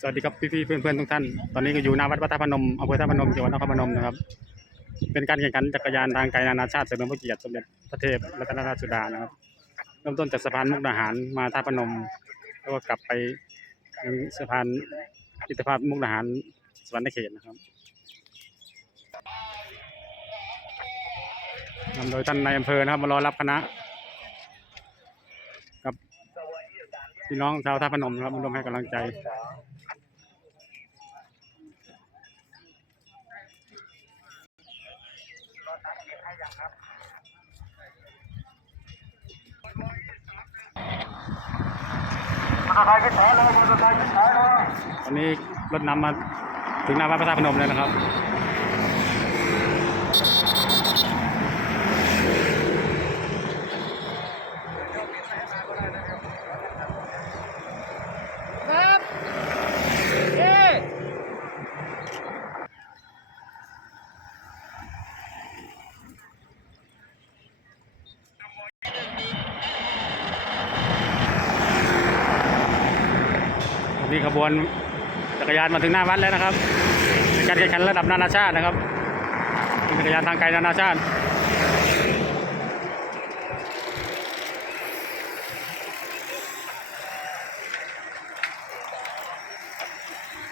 สวัสดีครับพี่ๆเพื่อนๆทุกท่าน ตอนนี้ก็อยู่หน้าวัดพระธาตุพนมอำเภอท่าตุพนมจังหวัดนครพนมนะครับ เป็นการแข่งขันจักรยานทางไกลนานาชาติเสริมพระเกียรติสมเด็จพระเทพรัตนราชสุดานะครับ เริ่มต้นจากสะพานมุกดาหารมาท่าตุพนม แล้วก็กลับไปยังสะพานอิตภาพมุกดาหารสวรรณเขตนะครับนำโดยท่านนายอำเภอนะครับมารอรับคณะกับพี่น้องชาวท่าตุพนมนะครับมาร่วมให้กำลังใจ ตอนนี้รถนำมาถึงหน้าวัดพระธาตุพนมแล้วนะครับเอ๊ะ ตอ มีขบวนจักรยานมาถึงหน้าวัดแล้วนะครับการแข่งขันระดับนานาชาตินะครับเป็นจักรยานทางไกลนานาชาติ